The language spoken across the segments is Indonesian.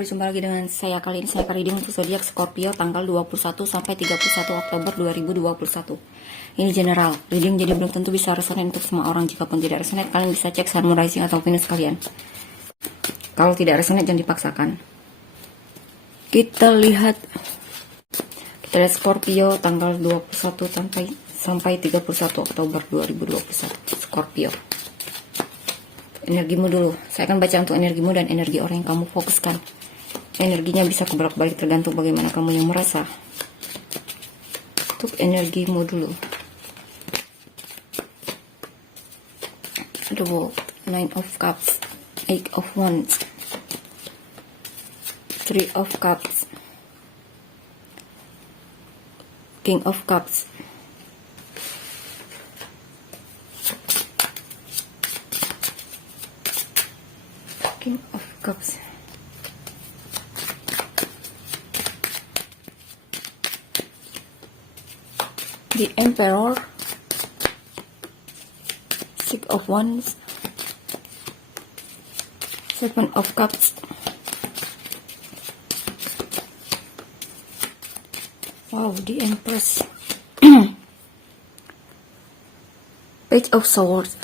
berjumpa lagi dengan saya. Kali ini saya akan reading untuk zodiak Scorpio tanggal 21 sampai 31 Oktober 2021. Ini general reading, jadi belum tentu bisa resonate untuk semua orang. Jika pun tidak resonate, kalian bisa cek Sun, Moon, Rising atau Venus kalian. Kalau tidak resonate, jangan dipaksakan. Kita lihat Scorpio tanggal 21 sampai 31 Oktober 2021. Scorpio. Energimu dulu. Saya akan baca untuk energimu dan energi orang yang kamu fokuskan. Energinya bisa kebolak-balik tergantung bagaimana kamu yang merasa. Untuk energimu dulu. The World, Nine of Cups, Eight of Wands, Three of Cups, King of Cups, King of Cups, the Emperor, Six of Wands, Seven of Cups, wow, the Empress, Page of Swords,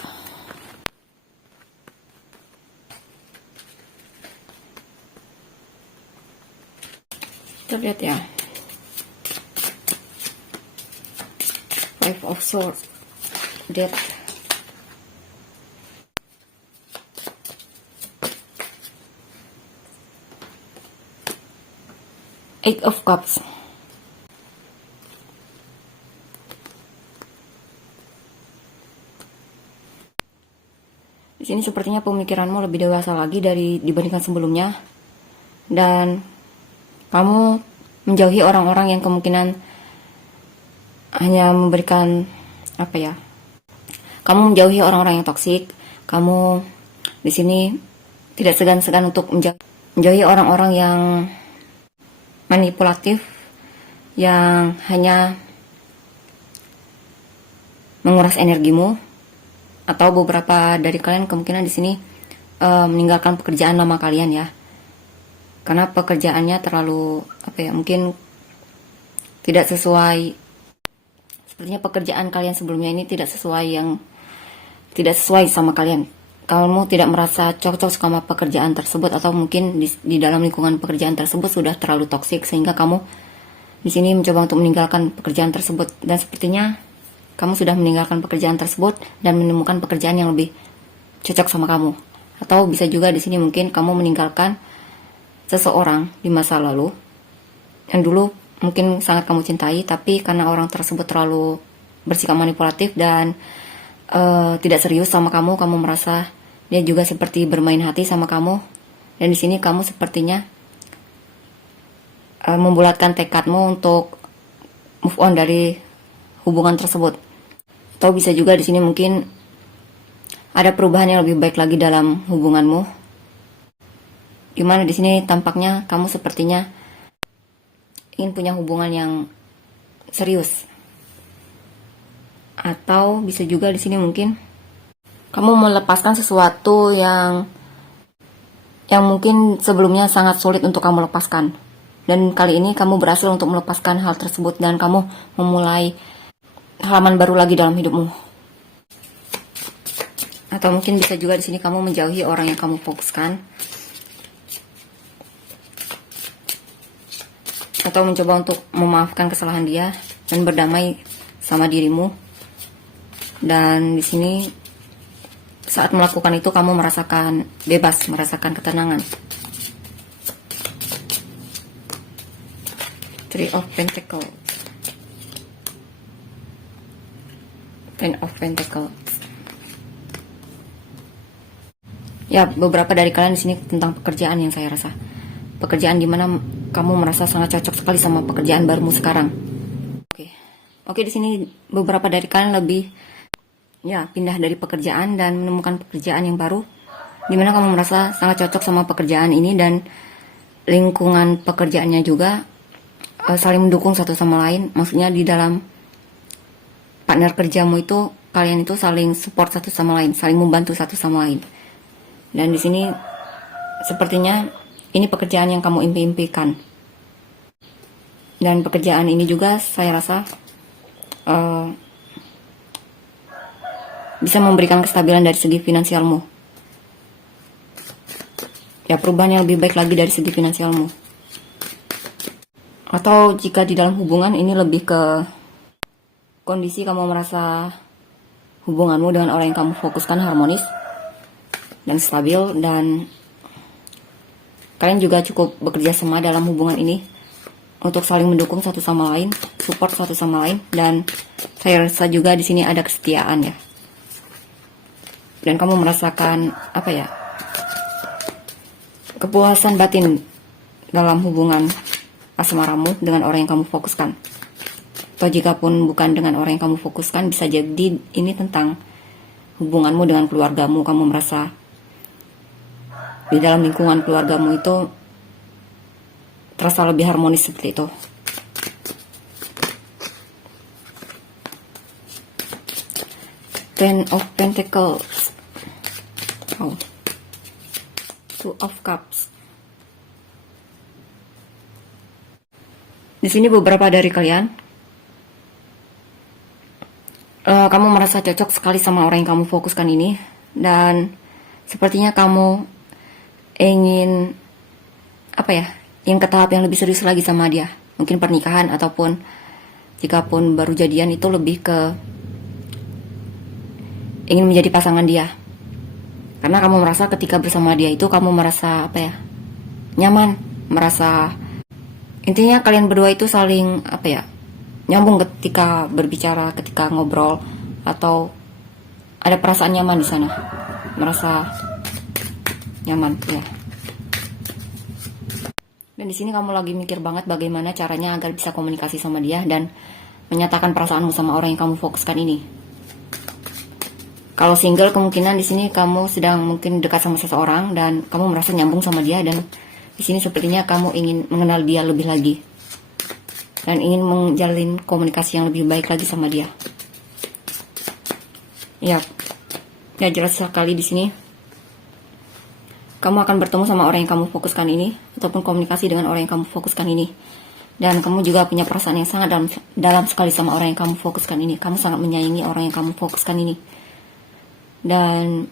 kita lihat ya, Five of Swords, Death, Eight of Cups, di sini sepertinya pemikiranmu lebih dewasa lagi dibandingkan sebelumnya, dan kamu menjauhi orang-orang yang kemungkinan hanya memberikan kamu menjauhi orang-orang yang toksik. Kamu di sini tidak segan-segan untuk menjauhi orang-orang yang manipulatif, yang hanya menguras energimu. Atau beberapa dari kalian kemungkinan di sini meninggalkan pekerjaan lama kalian ya, karena pekerjaannya terlalu mungkin tidak sesuai. Sepertinya pekerjaan kalian sebelumnya ini tidak sesuai sama kalian. Kamu tidak merasa cocok sama pekerjaan tersebut, atau mungkin di dalam lingkungan pekerjaan tersebut sudah terlalu toksik sehingga kamu di sini mencoba untuk meninggalkan pekerjaan tersebut. Dan sepertinya kamu sudah meninggalkan pekerjaan tersebut dan menemukan pekerjaan yang lebih cocok sama kamu. Atau bisa juga di sini mungkin kamu meninggalkan seseorang di masa lalu yang dulu mungkin sangat kamu cintai, tapi karena orang tersebut terlalu bersikap manipulatif dan tidak serius sama kamu merasa dia juga seperti bermain hati sama kamu. Dan di sini kamu sepertinya membulatkan tekadmu untuk move on dari hubungan tersebut. Atau bisa juga di sini mungkin ada perubahan yang lebih baik lagi dalam hubunganmu, dimana di sini tampaknya kamu sepertinya ingin punya hubungan yang serius. Atau bisa juga di sini mungkin kamu melepaskan sesuatu yang mungkin sebelumnya sangat sulit untuk kamu lepaskan, dan kali ini kamu berhasil untuk melepaskan hal tersebut dan kamu memulai halaman baru lagi dalam hidupmu. Atau mungkin bisa juga di sini kamu menjauhi orang yang kamu fokuskan, atau mencoba untuk memaafkan kesalahan dia dan berdamai sama dirimu. Dan di sini saat melakukan itu kamu merasakan bebas, merasakan ketenangan. Three of Pentacles, Ten of Pentacles. Ya, beberapa dari kalian di sini tentang pekerjaan yang saya rasa. Pekerjaan dimana kamu merasa sangat cocok sekali sama pekerjaan barumu sekarang. Oke, di sini beberapa dari kalian lebih pindah dari pekerjaan dan menemukan pekerjaan yang baru, dimana kamu merasa sangat cocok sama pekerjaan ini, dan lingkungan pekerjaannya juga saling mendukung satu sama lain. Maksudnya di dalam partner kerjamu itu kalian itu saling support satu sama lain, saling membantu satu sama lain. Dan di sini sepertinya ini pekerjaan yang kamu impi-impikan. Dan pekerjaan ini juga saya rasa bisa memberikan kestabilan dari segi finansialmu. Ya, perubahan yang lebih baik lagi dari segi finansialmu. Atau jika di dalam hubungan ini lebih ke kondisi kamu merasa hubunganmu dengan orang yang kamu fokuskan harmonis dan stabil, dan kalian juga cukup bekerja sama dalam hubungan ini untuk saling mendukung satu sama lain, support satu sama lain, dan saya rasa juga di sini ada kesetiaan ya. Dan kamu merasakan kepuasan batin dalam hubungan asmaramu dengan orang yang kamu fokuskan. Atau jika pun bukan dengan orang yang kamu fokuskan, bisa jadi ini tentang hubunganmu dengan keluargamu. Kamu merasa di dalam lingkungan keluargamu itu terasa lebih harmonis seperti itu. Ten of Pentacles. Two of Cups. Di sini beberapa dari kalian, kamu merasa cocok sekali sama orang yang kamu fokuskan ini, dan sepertinya kamu ingin ingin ke tahap yang lebih serius lagi sama dia, mungkin pernikahan, ataupun jika pun baru jadian itu lebih ke ingin menjadi pasangan dia. Karena kamu merasa ketika bersama dia itu kamu merasa nyaman, merasa intinya kalian berdua itu saling nyambung ketika berbicara, ketika ngobrol, atau ada perasaan nyaman di sana, merasa nyaman ya. Dan di sini kamu lagi mikir banget bagaimana caranya agar bisa komunikasi sama dia dan menyatakan perasaanmu sama orang yang kamu fokuskan ini. Kalau single, kemungkinan di sini kamu sedang mungkin dekat sama seseorang dan kamu merasa nyambung sama dia, dan di sini sepertinya kamu ingin mengenal dia lebih lagi dan ingin menjalin komunikasi yang lebih baik lagi sama dia. Ya jelas sekali di sini kamu akan bertemu sama orang yang kamu fokuskan ini, ataupun komunikasi dengan orang yang kamu fokuskan ini. Dan kamu juga punya perasaan yang sangat dalam sekali sama orang yang kamu fokuskan ini. Kamu sangat menyayangi orang yang kamu fokuskan ini. Dan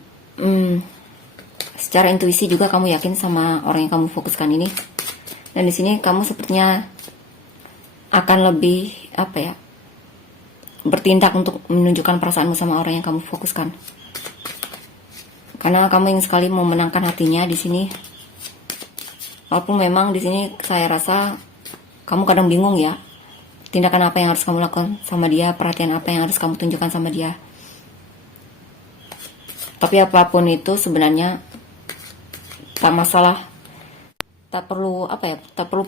secara intuisi juga kamu yakin sama orang yang kamu fokuskan ini. Dan di sini kamu sepertinya akan lebih bertindak untuk menunjukkan perasaanmu sama orang yang kamu fokuskan. Karena kamu ingin sekali memenangkan hatinya di sini. Walaupun memang di sini saya rasa kamu kadang bingung ya, tindakan apa yang harus kamu lakukan sama dia, perhatian apa yang harus kamu tunjukkan sama dia. Tapi apapun itu sebenarnya tak masalah, tak perlu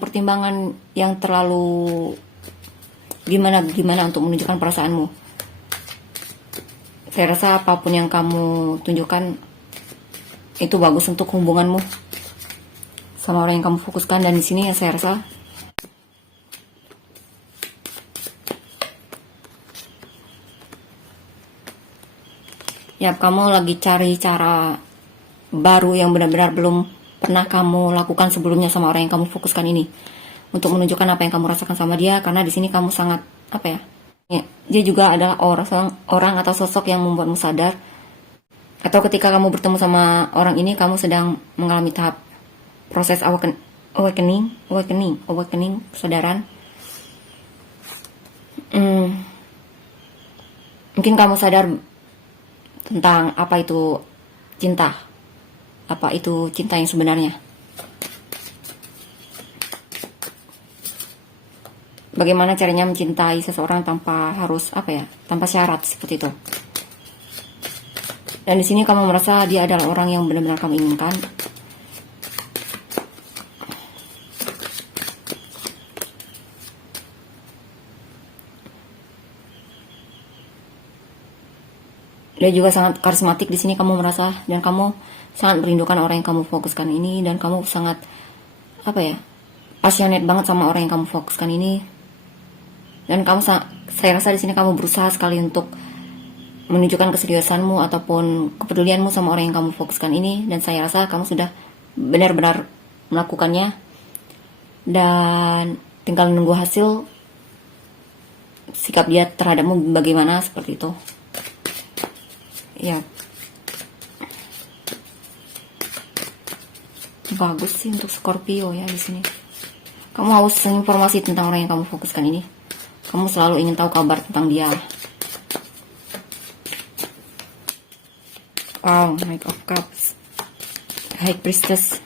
pertimbangan yang terlalu gimana untuk menunjukkan perasaanmu. Saya rasa apapun yang kamu tunjukkan itu bagus untuk hubunganmu sama orang yang kamu fokuskan. Dan di sini saya rasa kamu lagi cari cara baru yang benar-benar belum pernah kamu lakukan sebelumnya sama orang yang kamu fokuskan ini, untuk menunjukkan apa yang kamu rasakan sama dia. Karena di sini kamu sangat dia juga adalah orang atau sosok yang membuatmu sadar, atau ketika kamu bertemu sama orang ini kamu sedang mengalami tahap proses awakening kesadaran. Mungkin kamu sadar tentang apa itu cinta yang sebenarnya. Bagaimana caranya mencintai seseorang tanpa harus tanpa syarat seperti itu. Dan di sini kamu merasa dia adalah orang yang benar-benar kamu inginkan. Dia juga sangat karismatik di sini kamu merasa, dan kamu sangat merindukan orang yang kamu fokuskan ini, dan kamu sangat passionate banget sama orang yang kamu fokuskan ini. Dan saya rasa di sini kamu berusaha sekali untuk menunjukkan keseriusanmu ataupun kepedulianmu sama orang yang kamu fokuskan ini. Dan saya rasa kamu sudah benar-benar melakukannya, dan tinggal menunggu hasil sikap dia terhadapmu bagaimana, seperti itu. Ya, bagus sih untuk Scorpio ya di sini. Kamu haus informasi tentang orang yang kamu fokuskan ini. Kamu selalu ingin tahu kabar tentang dia. Wow, Knight of Cups, High Priestess,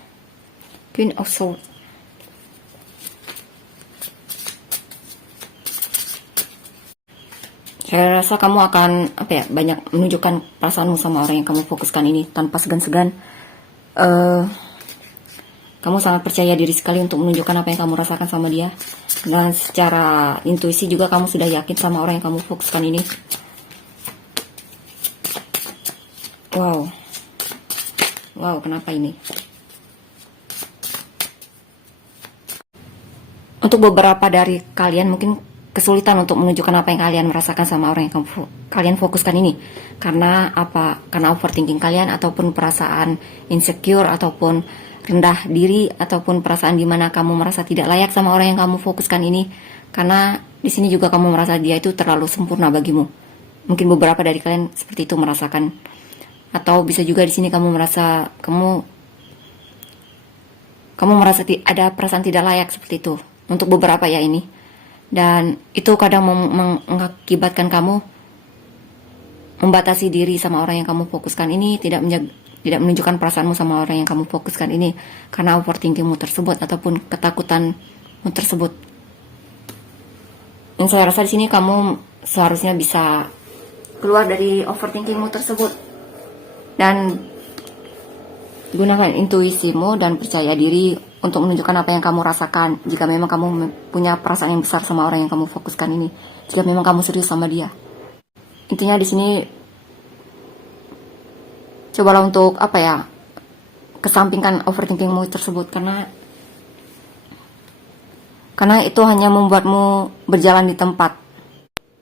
Queen of Swords. Saya rasa kamu akan banyak menunjukkan perasaanmu sama orang yang kamu fokuskan ini tanpa segan-segan. Kamu sangat percaya diri sekali untuk menunjukkan apa yang kamu rasakan sama dia, dan secara intuisi juga kamu sudah yakin sama orang yang kamu fokuskan ini. Wow, kenapa ini? Untuk beberapa dari kalian mungkin kesulitan untuk menunjukkan apa yang kalian merasakan sama orang yang kalian fokuskan ini. Karena apa? Karena overthinking kalian, ataupun perasaan insecure, ataupun rendah diri, ataupun perasaan dimana kamu merasa tidak layak sama orang yang kamu fokuskan ini. Karena di sini juga kamu merasa dia itu terlalu sempurna bagimu. Mungkin beberapa dari kalian seperti itu merasakan. Atau bisa juga di sini kamu merasa ada perasaan tidak layak, seperti itu. Untuk beberapa ya ini. Dan itu kadang mengakibatkan kamu membatasi diri sama orang yang kamu fokuskan ini, tidak menunjukkan perasaanmu sama orang yang kamu fokuskan ini karena overthinkingmu tersebut ataupun ketakutanmu tersebut. Yang saya rasa di sini kamu seharusnya bisa keluar dari overthinkingmu tersebut dan gunakan intuisimu dan percaya diri untuk menunjukkan apa yang kamu rasakan. Jika memang kamu punya perasaan yang besar sama orang yang kamu fokuskan ini, jika memang kamu serius sama dia, intinya di sini cobalah untuk kesampingkan overthinkingmu tersebut, karena itu hanya membuatmu berjalan di tempat.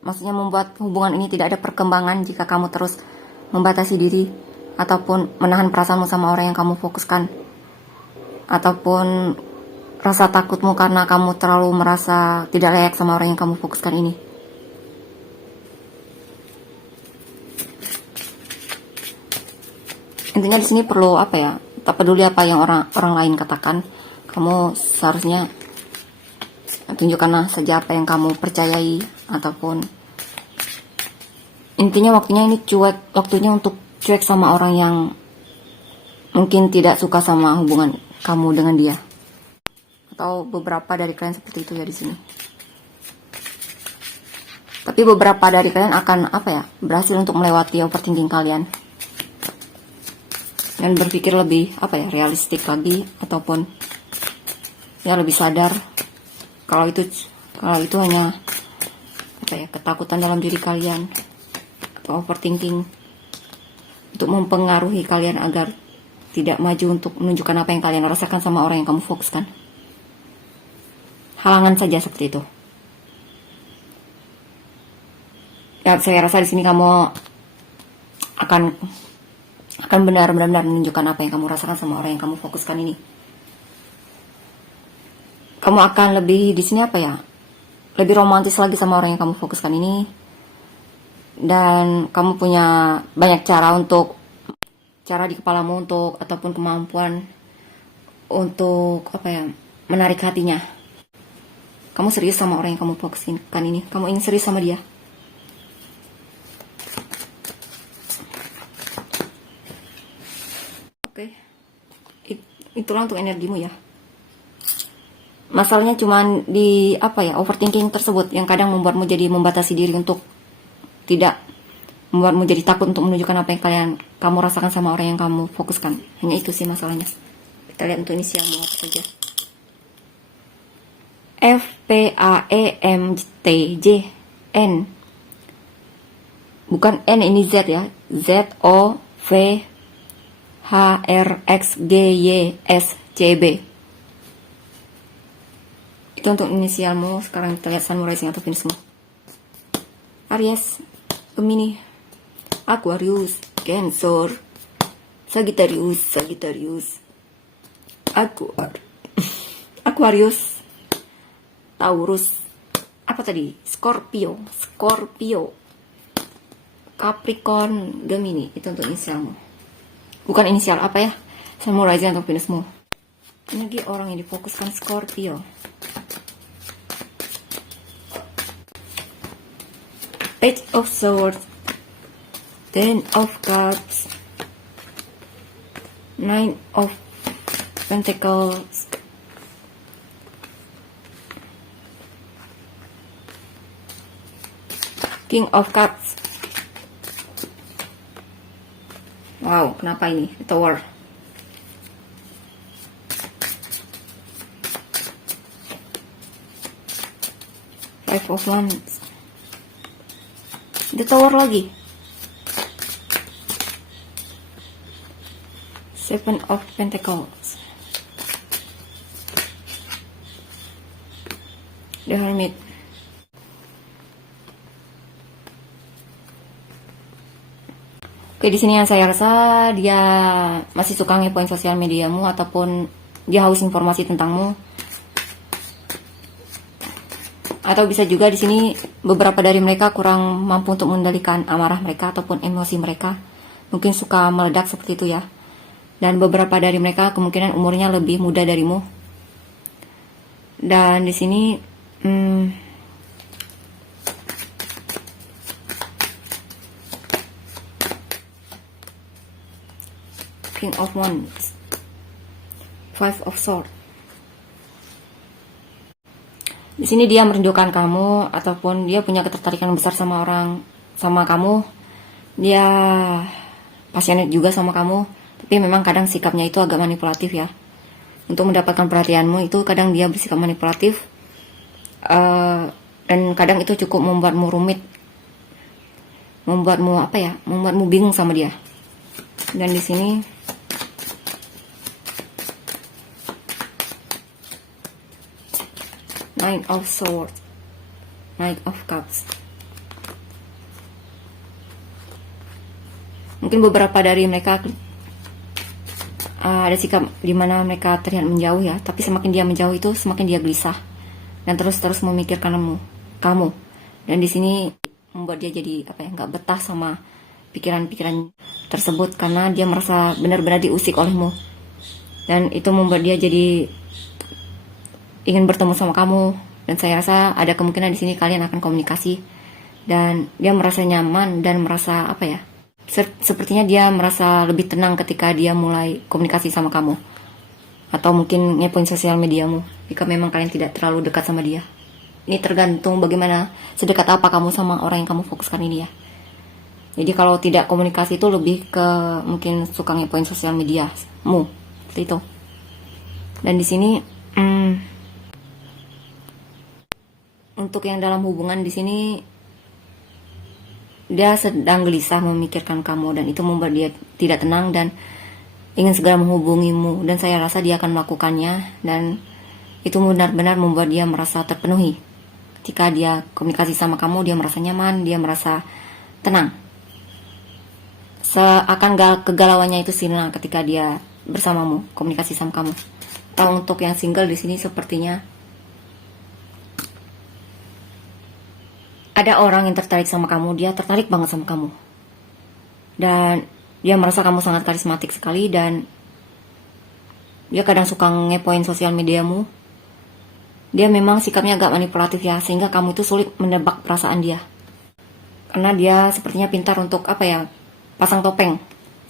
Maksudnya membuat hubungan ini tidak ada perkembangan jika kamu terus membatasi diri ataupun menahan perasaanmu sama orang yang kamu fokuskan, ataupun rasa takutmu karena kamu terlalu merasa tidak layak sama orang yang kamu fokuskan ini. Intinya di sini perlu tak peduli apa yang orang lain katakan, kamu seharusnya tunjukkanlah saja apa yang kamu percayai, ataupun intinya waktunya untuk cuek sama orang yang mungkin tidak suka sama hubungan kamu dengan dia. Atau beberapa dari kalian seperti itu ya di sini. Tapi beberapa dari kalian akan berhasil untuk melewati overthinking kalian dan berpikir lebih realistik lagi, ataupun lebih sadar kalau itu hanya ketakutan dalam diri kalian atau overthinking untuk mempengaruhi kalian agar tidak maju untuk menunjukkan apa yang kalian rasakan sama orang yang kamu fokuskan. Halangan saja seperti itu. Ya, saya rasa di sini kamu akan benar-benar menunjukkan apa yang kamu rasakan sama orang yang kamu fokuskan ini. Kamu akan lebih di sini lebih romantis lagi sama orang yang kamu fokuskan ini, dan kamu punya banyak cara di kepalamu ataupun kemampuan untuk menarik hatinya. Kamu serius sama orang yang kamu fokuskan ini. Kamu ingin serius sama dia. Oke. Itulah untuk energimu ya. Masalahnya cuman di overthinking tersebut yang kadang membuatmu jadi membatasi diri untuk tidak membuatmu jadi takut untuk menunjukkan apa yang kamu rasakan sama orang yang kamu fokuskan. Hanya itu sih masalahnya. Kita lihat untuk inisialmu apa saja. F P A E M T J N. Bukan N, ini Z ya. Z O V H R X G Y S C B. Itu untuk inisialmu. Sekarang kita lihat Sun, Moon, Rising atau Venusmu. Aries, Gemini, Aquarius, Cancer, Sagittarius, Aquarius. Aquarius, Taurus, apa tadi? Scorpio, Capricorn, Gemini. Itu untuk inisialmu. Bukan inisial, apa ya? Sun, Moon, Rising, atau Venusmu. Energi orang yang difokuskan Scorpio. Page of Swords, Ten of Cups, Nine of Pentacles, King of Cups. Wow, kenapa ini? Tower. Five of Wands. The Tower lagi. Seven of Pentacles. The Hermit. Oke, di sini yang saya rasa dia masih suka ngepoin sosial mediamu ataupun dia haus informasi tentangmu. Atau bisa juga di sini beberapa dari mereka kurang mampu untuk mengendalikan amarah mereka ataupun emosi mereka. Mungkin suka meledak seperti itu ya. Dan beberapa dari mereka kemungkinan umurnya lebih muda darimu. Dan di sini King of Wands, Five of Swords. Di sini dia merindukan kamu ataupun dia punya ketertarikan besar sama kamu. Dia passionate juga sama kamu, tapi memang kadang sikapnya itu agak manipulatif ya. Untuk mendapatkan perhatianmu itu kadang dia bersikap manipulatif, dan kadang itu cukup membuatmu rumit, membuatmu bingung sama dia. Dan di sini Nine of Swords, Knight of Cups. Mungkin beberapa dari mereka ada sikap dimana mereka terlihat menjauh ya, tapi semakin dia menjauh itu semakin dia gelisah dan terus memikirkan kamu. Dan di sini membuat dia jadi nggak betah sama pikiran-pikiran tersebut karena dia merasa benar-benar diusik olehmu. Dan itu membuat dia jadi ingin bertemu sama kamu, dan saya rasa ada kemungkinan di sini kalian akan komunikasi dan dia merasa nyaman dan merasa sepertinya dia merasa lebih tenang ketika dia mulai komunikasi sama kamu atau mungkin ngepoin sosial mediamu jika memang kalian tidak terlalu dekat sama dia. Ini tergantung bagaimana sedekat apa kamu sama orang yang kamu fokuskan ini ya. Jadi kalau tidak komunikasi itu lebih ke mungkin suka ngepoin sosial mediamu seperti itu. Dan di sini untuk yang dalam hubungan di sini dia sedang gelisah memikirkan kamu dan itu membuat dia tidak tenang dan ingin segera menghubungimu, dan saya rasa dia akan melakukannya dan itu benar-benar membuat dia merasa terpenuhi. Ketika dia komunikasi sama kamu dia merasa nyaman, dia merasa tenang. Seakan kegalauannya itu hilang ketika dia bersamamu, komunikasi sama kamu. Atau untuk yang single di sini sepertinya ada orang yang tertarik sama kamu, dia tertarik banget sama kamu. Dan dia merasa kamu sangat karismatik sekali dan dia kadang suka ngepoin sosial mediamu. Dia memang sikapnya agak manipulatif ya, sehingga kamu itu sulit menebak perasaan dia. Karena dia sepertinya pintar untuk pasang topeng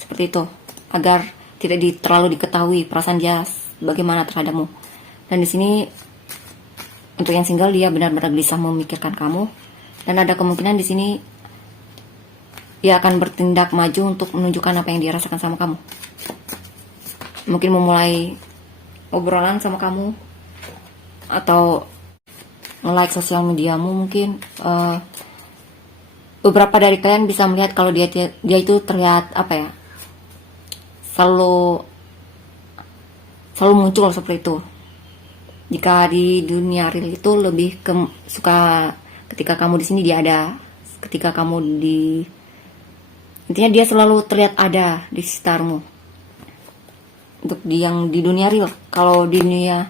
seperti itu, agar tidak terlalu diketahui perasaan dia bagaimana terhadapmu. Dan di sini untuk yang single dia benar-benar gelisah memikirkan kamu. Dan ada kemungkinan di sini dia akan bertindak maju untuk menunjukkan apa yang dia rasakan sama kamu. Mungkin memulai obrolan sama kamu atau nge-like sosial mediamu mungkin. Beberapa dari kalian bisa melihat kalau dia itu terlihat selalu muncul seperti itu. Jika di dunia real itu lebih suka ketika kamu di sini dia ada, ketika kamu intinya dia selalu terlihat ada di sekitarmu. Untuk yang di dunia real, kalau di dunia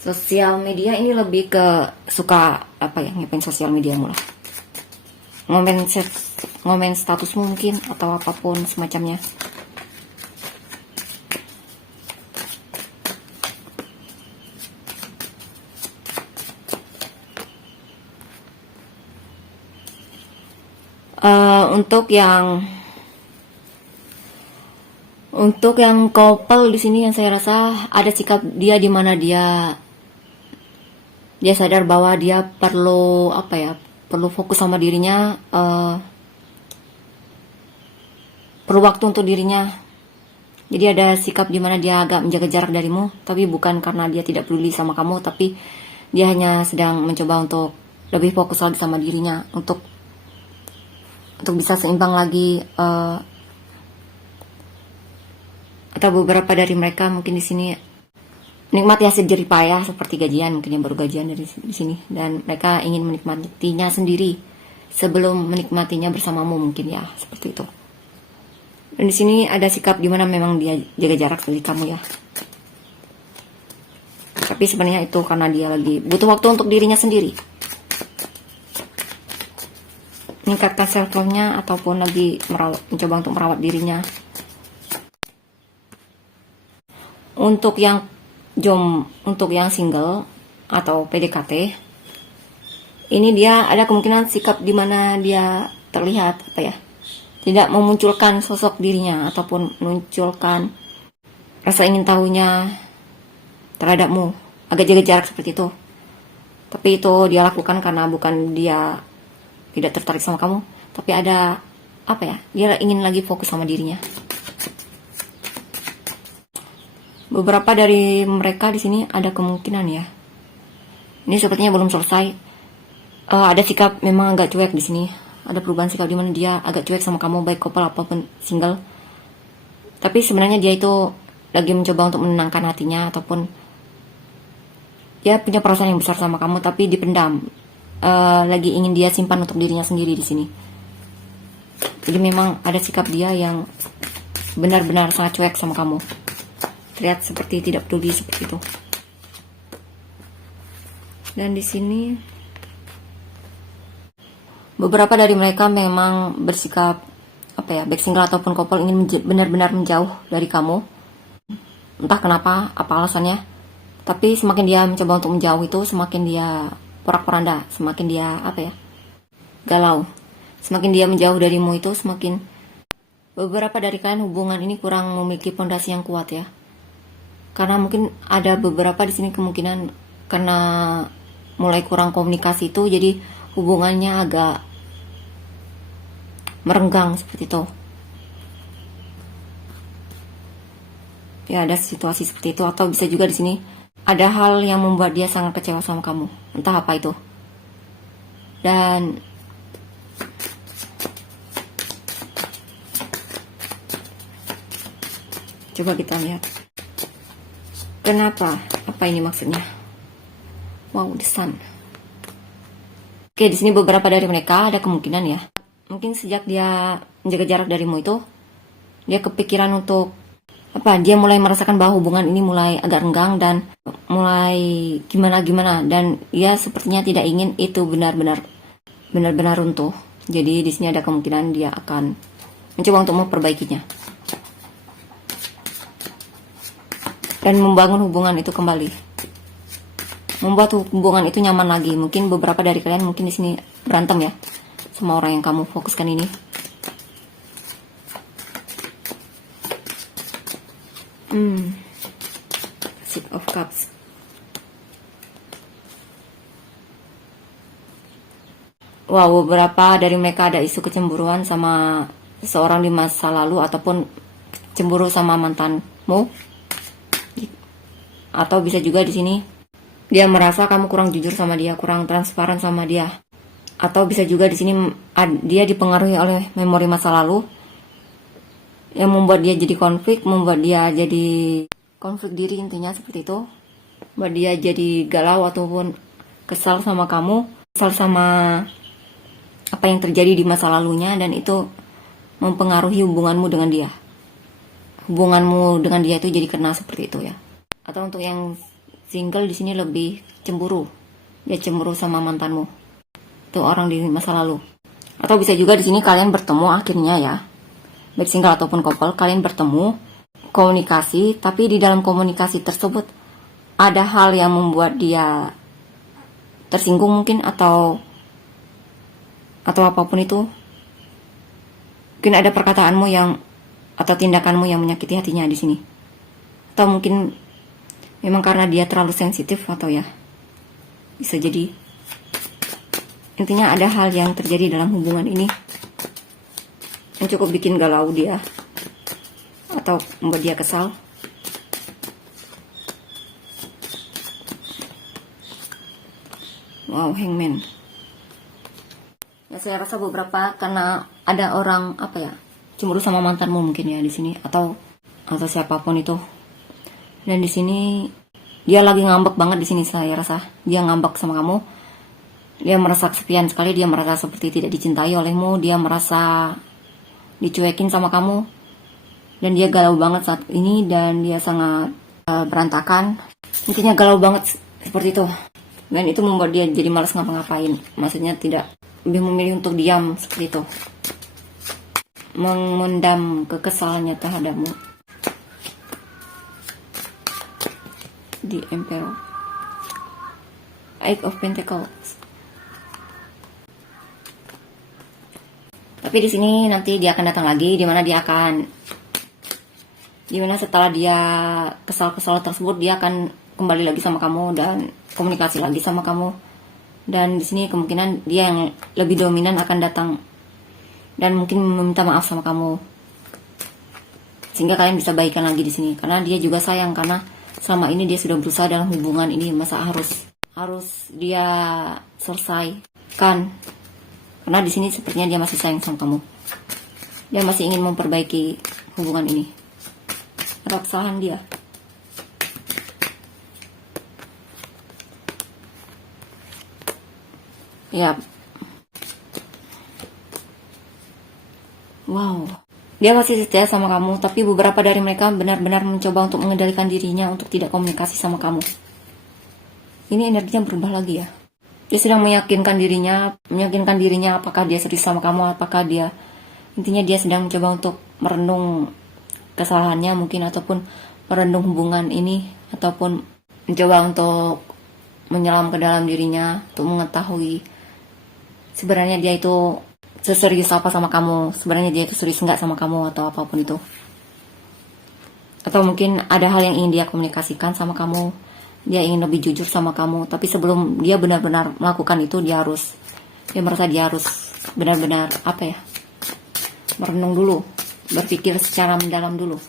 Sosial media ini lebih ke suka apa ya, ngapain sosial media mula. Ngomen statusmu mungkin atau apapun semacamnya. Untuk yang couple di sini yang saya rasa ada sikap dia di mana dia sadar bahwa dia perlu apa ya, perlu fokus sama dirinya, perlu waktu untuk dirinya. Jadi ada sikap di mana dia agak menjaga jarak darimu, tapi bukan karena dia tidak peduli sama kamu, tapi dia hanya sedang mencoba untuk lebih fokus lagi sama dirinya, untuk bisa seimbang lagi. Atau beberapa dari mereka mungkin di sini menikmati hasil jerih payah seperti gajian, mungkin yang baru gajian dari di sini, dan mereka ingin menikmatinya sendiri sebelum menikmatinya bersamamu, mungkin ya seperti itu. Dan di sini ada sikap dimana memang dia jaga jarak dari kamu ya. Tapi sebenarnya itu karena dia lagi butuh waktu untuk dirinya sendiri, meningkatkan self love-nya ataupun lagi mencoba untuk merawat dirinya. Untuk yang single atau PDKT, ini dia ada kemungkinan sikap di mana dia terlihat apa ya, tidak memunculkan sosok dirinya ataupun menunjukkan rasa ingin tahunya terhadapmu, agak jaga jarak seperti itu. Tapi itu dia lakukan karena bukan dia tidak tertarik sama kamu, tapi ada apa ya, dia ingin lagi fokus sama dirinya. Beberapa dari mereka di sini ada kemungkinan ya. Ini sepertinya belum selesai. Ada sikap memang agak cuek di sini. Ada perubahan sikap di mana dia agak cuek sama kamu, baik couple apapun single. Tapi sebenarnya dia itu lagi mencoba untuk menenangkan hatinya, ataupun dia punya perasaan yang besar sama kamu tapi dipendam. Lagi ingin dia simpan untuk dirinya sendiri di sini. Jadi memang ada sikap dia yang benar-benar sangat cuek sama kamu. Terlihat seperti tidak peduli seperti itu. Dan di sini beberapa dari mereka memang bersikap apa ya, baik single ataupun couple, ingin benar-benar menjauh dari kamu. Entah kenapa, apa alasannya. Tapi semakin dia mencoba untuk menjauh itu, semakin dia porak-poranda, semakin dia apa ya, galau. Semakin dia menjauh darimu itu, semakin beberapa dari kalian hubungan ini kurang memiliki fondasi yang kuat ya. Karena mungkin ada beberapa di sini kemungkinan karena mulai kurang komunikasi itu, jadi hubungannya agak merenggang seperti itu. Ya ada situasi seperti itu, atau bisa juga di sini ada hal yang membuat dia sangat kecewa sama kamu, entah apa itu. Dan coba kita lihat. Kenapa? Apa ini maksudnya? Wow, the sun. Oke, di sini beberapa dari mereka ada kemungkinan ya. Mungkin sejak dia menjaga jarak darimu itu, dia kepikiran untuk apa? Dia mulai merasakan bahwa hubungan ini mulai agak renggang dan mulai gimana-gimana, dan dia sepertinya tidak ingin itu benar-benar runtuh. Jadi di sini ada kemungkinan dia akan mencoba untuk memperbaikinya dan membangun hubungan itu kembali, membuat hubungan itu nyaman lagi. Mungkin beberapa dari kalian mungkin di sini berantem ya sama orang yang kamu fokuskan ini. Six of Cups. Wow, beberapa dari mereka ada isu kecemburuan sama seseorang di masa lalu, ataupun cemburu sama mantanmu. Atau bisa juga di sini dia merasa kamu kurang jujur sama dia, kurang transparan sama dia. Atau bisa juga di sini dia dipengaruhi oleh memori masa lalu yang membuat dia jadi membuat dia jadi konflik diri, intinya seperti itu. Membuat dia jadi galau ataupun kesal sama kamu, kesal sama apa yang terjadi di masa lalunya, dan itu mempengaruhi hubunganmu dengan dia. Hubunganmu dengan dia itu jadi kena seperti itu ya. Atau untuk yang single di sini lebih cemburu. Dia cemburu sama mantanmu. Itu orang di masa lalu. Atau bisa juga di sini kalian bertemu akhirnya ya. Baik single ataupun couple, kalian bertemu, komunikasi, tapi di dalam komunikasi tersebut ada hal yang membuat dia tersinggung mungkin atau apapun itu. Mungkin ada perkataanmu yang atau tindakanmu yang menyakiti hatinya di sini. Atau mungkin memang karena dia terlalu sensitif atau ya. Bisa jadi. Intinya ada hal yang terjadi dalam hubungan ini yang cukup bikin galau dia atau membuat dia kesal. Wow, hangman. Ya saya rasa beberapa karena ada orang cemburu sama mantanmu mungkin ya di sini atau siapapun itu. Dan di sini dia lagi ngambek banget di sini, saya rasa. Dia ngambek sama kamu. Dia merasa kesepian sekali, dia merasa seperti tidak dicintai olehmu, dia merasa dicuekin sama kamu. Dan dia galau banget saat ini dan dia sangat berantakan. Intinya galau banget seperti itu. Dan itu membuat dia jadi malas ngapa-ngapain. Maksudnya lebih memilih untuk diam seperti itu. Memendam kekesalannya terhadapmu. Di Emperor, Eight of Pentacles. Tapi di sini nanti dia akan datang lagi, dimana setelah dia kesal tersebut dia akan kembali lagi sama kamu dan komunikasi lagi sama kamu. Dan di sini kemungkinan dia yang lebih dominan akan datang dan mungkin meminta maaf sama kamu, sehingga kalian bisa baikan lagi di sini. Karena dia juga sayang, karena selama ini dia sudah berusaha dalam hubungan ini, masa harus dia selesaikan. Karena di sini sepertinya dia masih sayang sama kamu. Dia masih ingin memperbaiki hubungan ini. Atau kesalahan dia. Ya. Wow. Dia masih setia sama kamu, tapi beberapa dari mereka benar-benar mencoba untuk mengendalikan dirinya untuk tidak komunikasi sama kamu. Ini energinya berubah lagi ya. Dia sedang meyakinkan dirinya apakah dia serius sama kamu, intinya dia sedang mencoba untuk merenung kesalahannya mungkin, ataupun merenung hubungan ini, ataupun mencoba untuk menyelam ke dalam dirinya untuk mengetahui sebenarnya dia itu seserius apa sama kamu, sebenarnya dia itu serius enggak sama kamu atau apapun itu. Atau mungkin ada hal yang ingin dia komunikasikan sama kamu, dia ingin lebih jujur sama kamu, tapi sebelum dia benar-benar melakukan itu, dia merasa dia harus benar-benar merenung dulu, berpikir secara mendalam dulu.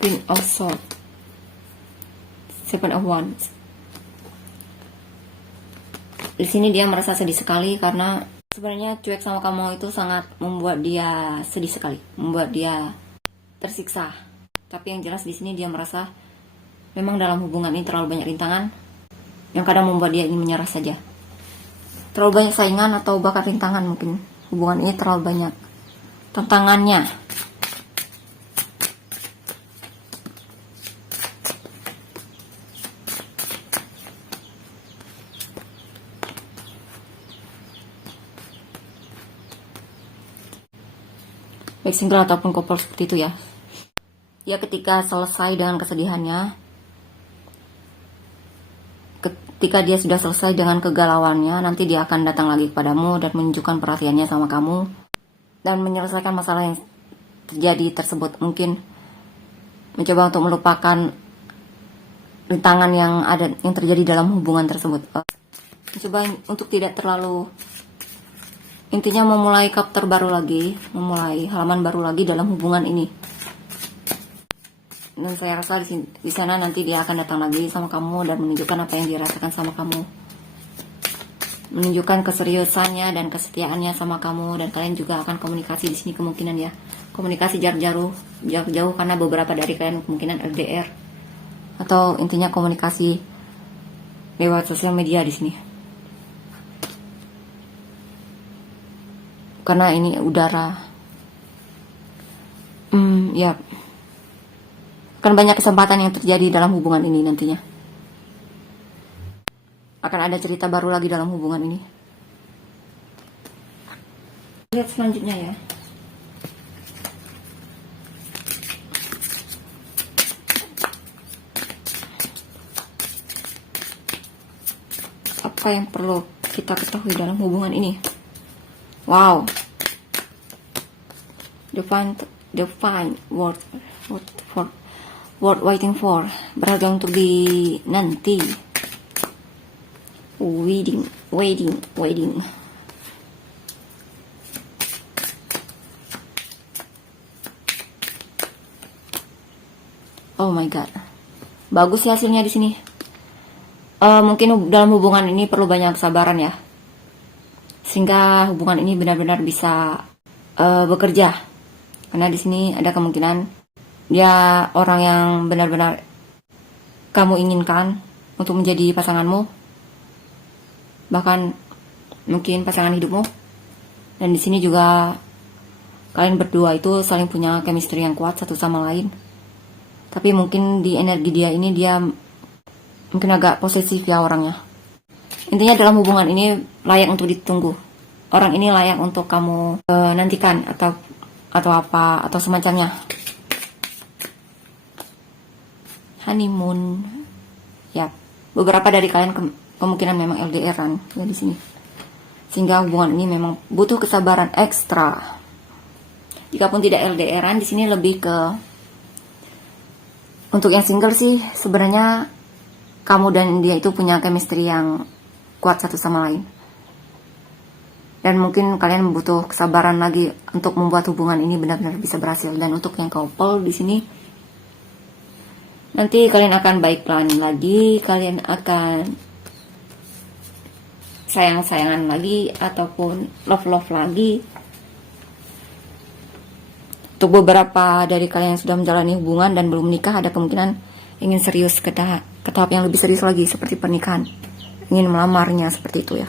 Queen of Swords, Seven of Wands. Di sini dia merasa sedih sekali karena sebenarnya cuek sama kamu itu sangat membuat dia sedih sekali, membuat dia tersiksa. Tapi yang jelas di sini dia merasa memang dalam hubungan ini terlalu banyak rintangan yang kadang membuat dia ingin menyerah saja. Terlalu banyak saingan atau bahkan rintangan mungkin. Hubungan ini terlalu banyak tantangannya. Baik single ataupun couple seperti itu ya. Ya ketika selesai dengan kesedihannya, ketika dia sudah selesai dengan kegalauannya, nanti dia akan datang lagi kepadamu dan menunjukkan perhatiannya sama kamu dan menyelesaikan masalah yang terjadi tersebut. Mungkin mencoba untuk melupakan rintangan yang terjadi dalam hubungan tersebut. Mencoba untuk tidak terlalu, intinya memulai chapter baru lagi, memulai halaman baru lagi dalam hubungan ini. Dan saya rasa di sana nanti dia akan datang lagi sama kamu dan menunjukkan apa yang dirasakan sama kamu, menunjukkan keseriusannya dan kesetiaannya sama kamu. Dan kalian juga akan komunikasi di sini kemungkinan ya, komunikasi jarak jauh karena beberapa dari kalian kemungkinan LDR atau intinya komunikasi lewat sosial media di sini. Karena ini udara. Ya. Akan banyak kesempatan yang terjadi dalam hubungan ini nantinya. Akan ada cerita baru lagi dalam hubungan ini. Lihat selanjutnya ya. Apa yang perlu kita ketahui dalam hubungan ini? Wow. Define word waiting for, berharga untuk dinanti. Waiting. Oh my god, bagus ya hasilnya di sini. Mungkin dalam hubungan ini perlu banyak kesabaran ya, sehingga hubungan ini benar-benar bisa bekerja. Karena di sini ada kemungkinan dia orang yang benar-benar kamu inginkan untuk menjadi pasanganmu, bahkan mungkin pasangan hidupmu. Dan di sini juga kalian berdua itu saling punya chemistry yang kuat satu sama lain. Tapi mungkin di energi dia ini, dia mungkin agak posesif ya orangnya. Intinya dalam hubungan ini layak untuk ditunggu. Orang ini layak untuk kamu nantikan atau apa atau semacamnya. Honeymoon. Ya, beberapa dari kalian kemungkinan memang LDRan ya di sini. Sehingga hubungan ini memang butuh kesabaran ekstra. Jikapun tidak LDRan, di sini lebih ke untuk yang single sih, sebenarnya kamu dan dia itu punya chemistry yang kuat satu sama lain. Dan mungkin kalian butuh kesabaran lagi untuk membuat hubungan ini benar-benar bisa berhasil. Dan untuk yang couple di sini, nanti kalian akan baik-baik lagi, kalian akan sayang-sayangan lagi ataupun love-love lagi. Untuk beberapa dari kalian yang sudah menjalani hubungan dan belum menikah, ada kemungkinan ingin serius ke tahap yang lebih serius lagi, seperti pernikahan. Ingin melamarnya seperti itu ya.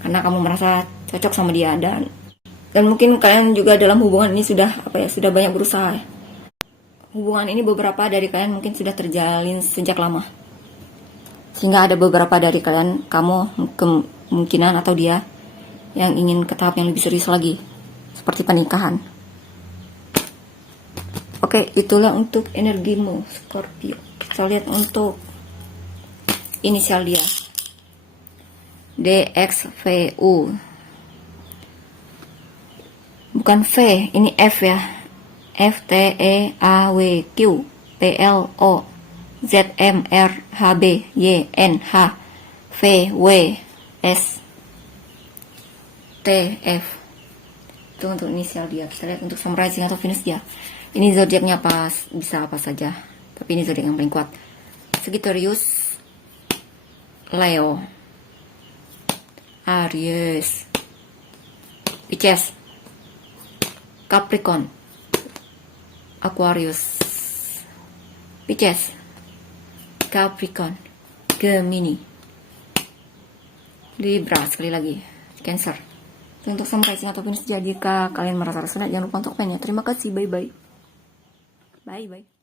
Karena kamu merasa cocok sama dia, dan mungkin kalian juga dalam hubungan ini sudah banyak berusaha. Hubungan ini beberapa dari kalian mungkin sudah terjalin sejak lama. Sehingga ada beberapa dari kalian, kamu kemungkinan atau dia yang ingin ke tahap yang lebih serius lagi, seperti pernikahan. Oke, itulah untuk energimu, Scorpio. Kita lihat untuk inisial dia. DXVU. Bukan V, ini F ya. FTEAWQ PLO ZMRHBYNH VWS TF. Itu untuk inisial dia. Kita lihat untuk Sun Rising atau Venus dia. Ini zodiaknya bisa apa saja, tapi ini zodiak yang paling kuat. Sagittarius, Leo, Aries, Pisces, Capricorn, Aquarius, Pisces, Capricorn, Gemini, Libra, sekali lagi Cancer. Untuk Sun Rising atau Venus, jika kalian merasa resonate, jangan lupa untuk komen ya. Terima kasih, bye bye. Bye bye.